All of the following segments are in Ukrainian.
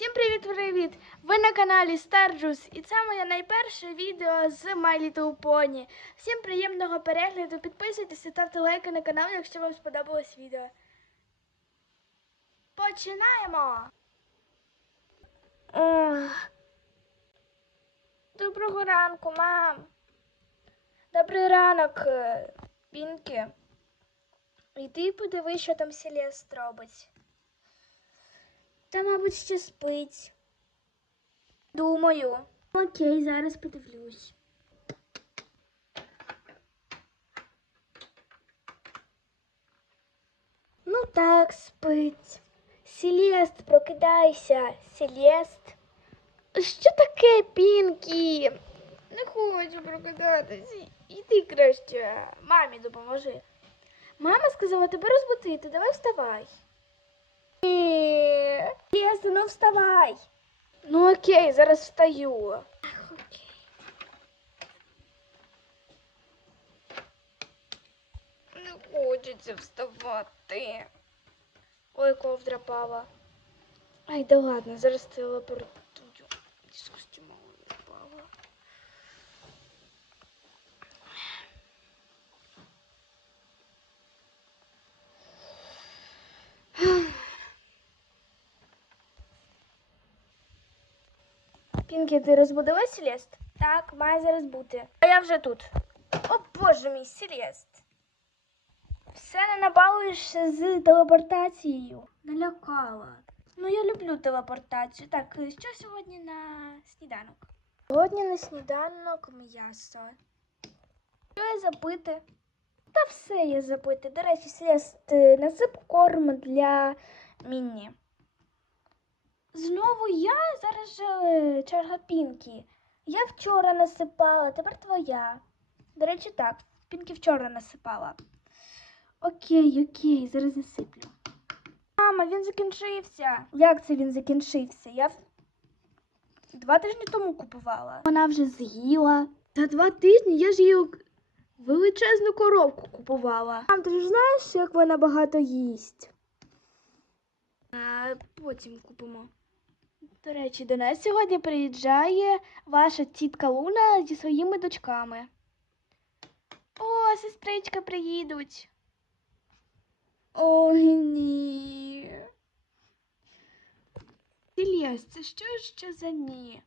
Всім привіт-привіт! Ви на каналі Starjuice і це моє найперше відео з My Little Pony. Всім приємного перегляду, підписуйтесь і ставте лайки на канал, якщо вам сподобалось відео. Починаємо! Доброго ранку, мам! Добрий ранок, е, Пінкі. Іди подивись, що там Селест робить. Та, мабуть, ще спить. Думаю. Окей, зараз подивлюсь. Ну так, спить. Селест, прокидайся, Селест. Що таке, Пінкі? Не хочу прокидатися. Іди краще. Мамі допоможи. Мама сказала тебе розбудити, давай вставай. Ні. Ну вставай. Ну окей, зараз встаю. Ах, окей. Не хочеться вставати. Ой, ковдра пала. Ай, да ладно, зараз телепортую. Дискусті мало не пала. Пінкі, ти розбудила Селест? Так, має зараз бути. А я вже тут. О боже мій, Селест. Все не набалуєшся з телепортацією. Налякала. Ну, я люблю телепортацію. Так, що сьогодні на сніданок? Сьогодні на сніданок м'ясо. Що є запити? Та все є запити. До речі, Селест, е, насип корм для Мінні. Знову я зараз же е, черга Пінкі. Я вчора насипала, тепер твоя. До речі, так, Пінкі вчора насипала. Окей, окей, зараз засиплю. Мама, він закінчився. Як це він закінчився? Я два тижні тому купувала. Вона вже з'їла. За два тижні я ж її величезну коробку купувала. Мам, ти ж знаєш, як вона багато їсть? А, потім купимо. До речі, до нас сьогодні приїжджає ваша тітка Луна зі своїми дочками. О, сестричка приїдуть. Ой, ні. Ілєс, це що ще за ні?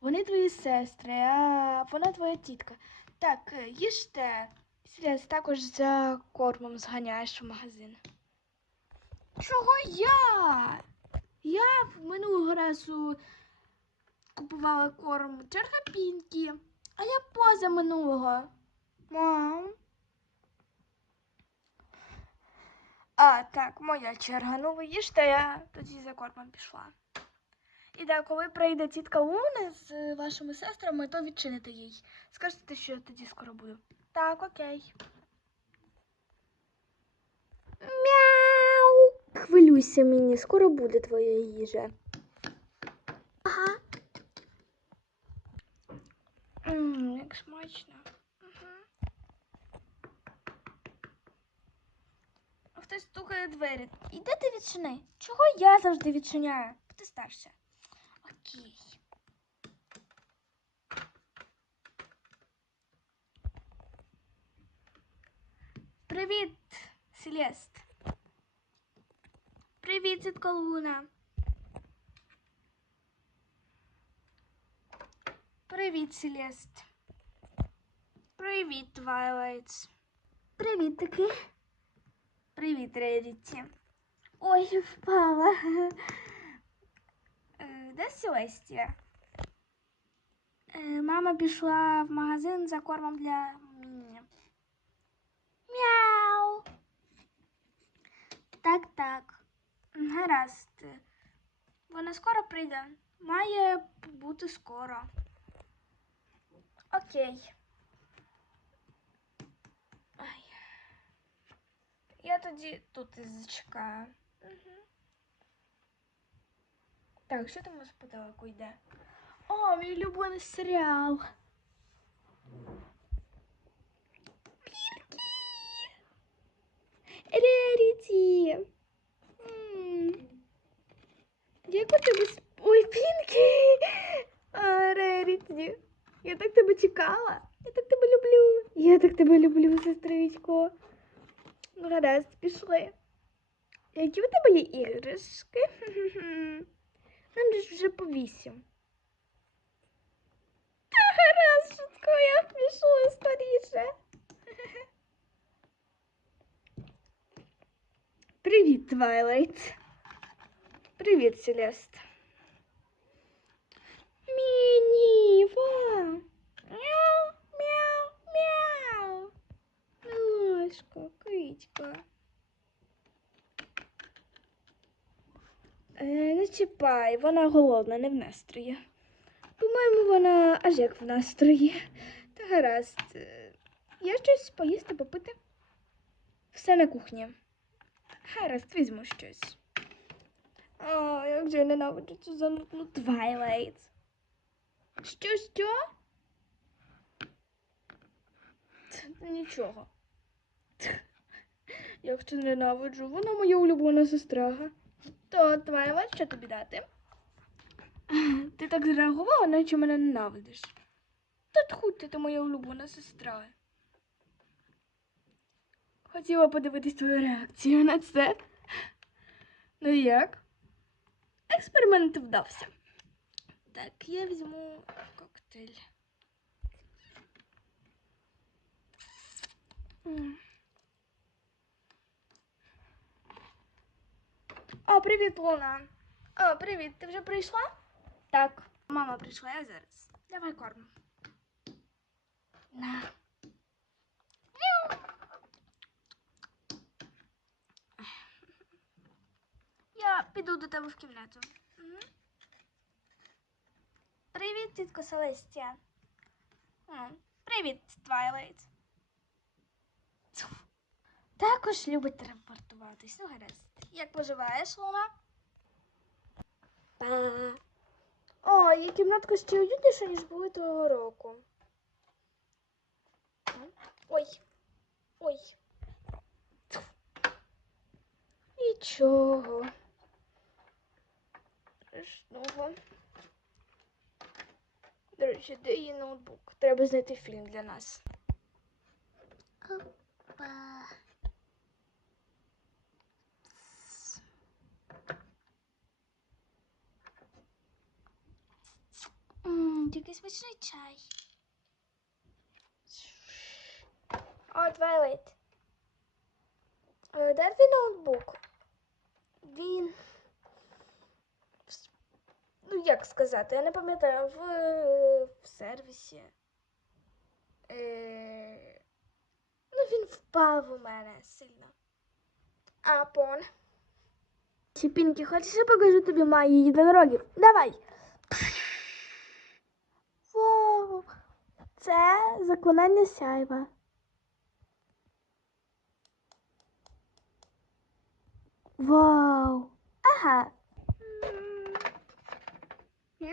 Вони твої сестри, а вона твоя тітка. Так, е, їжте. Сілєс, також за кормом зганяєш в магазин. Чого я? Я в минулого разу купувала корм черга Пінкі, а я поза минулого. Мам. А, так, моя черга. Ну ви їжте, я тоді за кормом пішла. І так, коли прийде тітка Луна з вашими сестрами, то відчините їй. Скажете, що я тоді скоро буду. Так, окей. Мяу. Хвилюйся мені, скоро буде твоя їжа. Ага. Ммм, як смачно. Угу. Хтось стукає двері. Іди ти відчини. Чого я завжди відчиняю? Ти старша. Окей. Привіт, Селест. Привіт, тітка Луна. Привіт, Селест. Привіт, Твайлайтс. Привіт, таки. Привіт, Реріті. Ой, впала. Е, Де Селестія? Е, Мама пішла в магазин за кормом для Міні. Мяу. Так, так. Гаразд. Вона скоро прийде. Має бути скоро. Окей. Ай. Я тоді тут і зачекаю. Угу. Так, що там у нас по телеку йде? О, мій улюблений серіал. Піркі! Реріті! С- Ой, Пінкі! А, я так тебе чекала. Я так тебе люблю. Я так тебе люблю, сестричко. Ну, гаразд, пішли. Які у тебе є іграшки? Нам же вже по вісім. Та гаразд, шутко, я пішла скоріше. Привіт, Твайлайт. Привіт, Селест. Мініва. Мяу, мяу, мяу. Милашка, кичка. Е, не чіпай, вона голодна, не в настрої. По-моєму, вона аж як в настрої. Та гаразд. Е, Я щось поїсти, попити. Все на кухні. Гаразд, візьму щось. О, як же я ненавиджу цю занудну Твайлайт. Що, що? Це нічого. Як це ненавиджу, вона моя улюблена сестра. То Твайлайт, що тобі дати? Ти так зреагувала, наче мене ненавидиш. Та тху, ти то моя улюблена сестра. Хотіла подивитись твою реакцію на це. Ну як? Експеримент вдався. Так, я візьму коктейль. О, привіт, Луна. О, привіт, ти вже прийшла? Так, мама прийшла, я зараз. Давай корм. На. Мяу. Я піду до тебе в кімнату. Мгм. Привіт, тітко Селестія. Привіт, Твайлайт. Також любить телепортуватись. Ну, гаразд. Як поживаєш, Луна? Па. О, її кімнатка ще уютніша, ніж були того року. Ой. Ой. Нічого. Страшного. До речі, де її ноутбук? Треба знайти фільм для нас. Опа. Який смачний чай. О, Твайлайт. Де твій ноутбук? Він. Ну, як сказати, я не пам'ятаю, в, в сервісі. Е... Ну, він впав у мене сильно. А, пон. Сіпінки, хочеш я покажу тобі мої єдинорогів? Давай. Вау! Це заклинання сяйва. Вау! Ага. Мяу?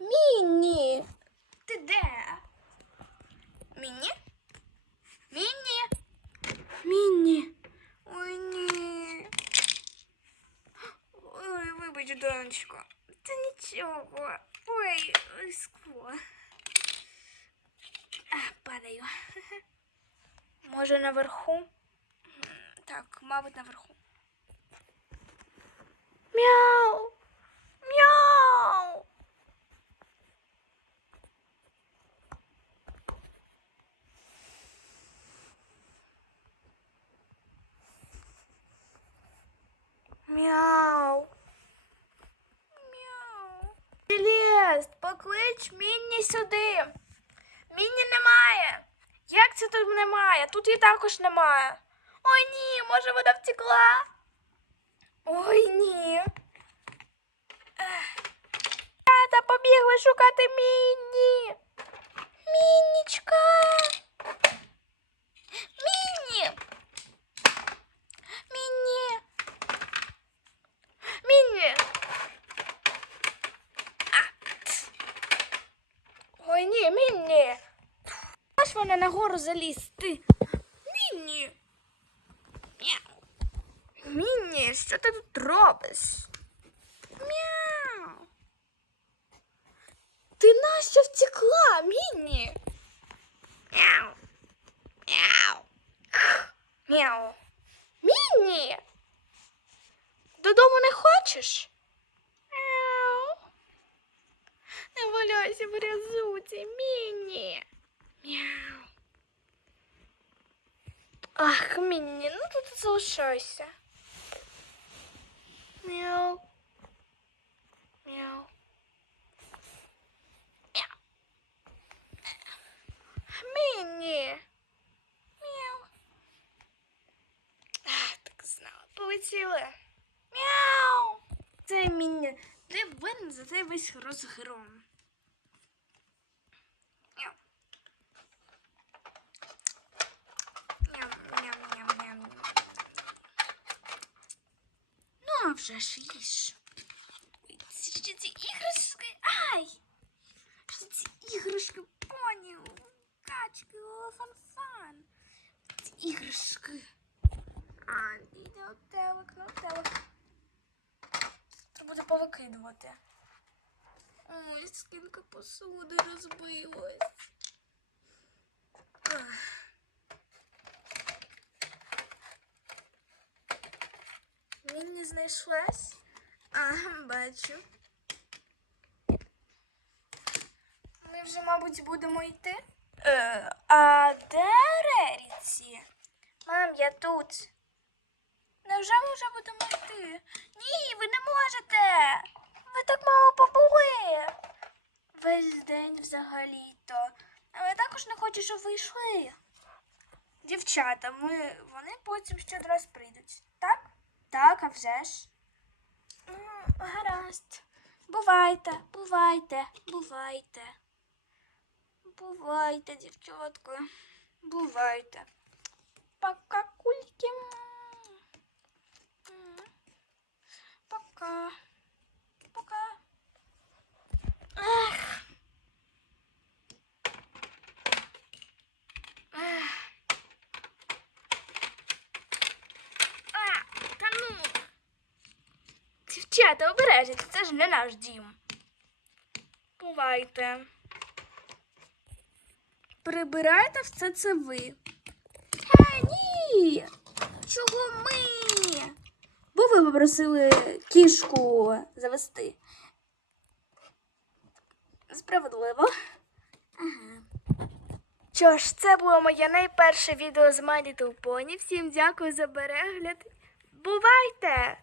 Мінні! Ти де? Мінні? Мінні? Мінні. Ой, ні. Ой, вибач, донечко. Та нічого. Ой, ой. А, падаю. Може, наверху? Так, мабуть, наверху. Мяу! Мяу. Мяу. Поклич Мінні сюди. Мінні немає. Як це тут немає? Тут її також немає. Ой ні, може вона втекла. Ой ні. Тата побігли шукати Мінні. Міннічка. Мінні. Мінні. Мене нагору залізти. Мінні. Мяу. Мінні, що ти тут робиш? Мяу. Ти нащо втекла, Мінні? Мяу. Мяу. Мяу. Мінні. Додому не хочеш? Мяу. Не валяйся в грязуці, Мінні. Мяу. Ах, Мінні, ну тут залишайся. Мяу. Мяу. Мяу. Мінні. Мяу. Ах, так знала. Полетіли. Мяу. Це Мінні. Ти винен за цей весь розгром. Вже ж їж. Ще ці іграшки. Ай! Що ці іграшки поняв? Качки, фан-фан. Ці іграшки. А, іде от телек, ну. Треба буде повикидувати. Ой, скільки посуди розбилось. Ах. Він не знайшлась? Ага, бачу. Ми вже, мабуть, будемо йти. Е, а де Реріці? Мам, я тут. Невже ми вже будемо йти? Ні, ви не можете. Ви так мало побули. Весь день взагалі-то. Але також не хочу, щоб ви йшли. Дівчата, ми, вони потім ще нас прийдуть, так? А вже ж. Ну, Гаразд. Бувайте, бувайте, бувайте. Бувайте, дівчатко, Бувайте. Пока, кульки. М. Пока. Пока. Ах. Ах. А, та ну. Дівчата, обережіть, це ж не наш дім. Бувайте. Прибирайте все це ви. Е, ні! Чого ми? Бо ви попросили кішку завести. Справедливо. Ага. Що ж, це було моє найперше відео з My Little Всім дякую за перегляд. Бувайте!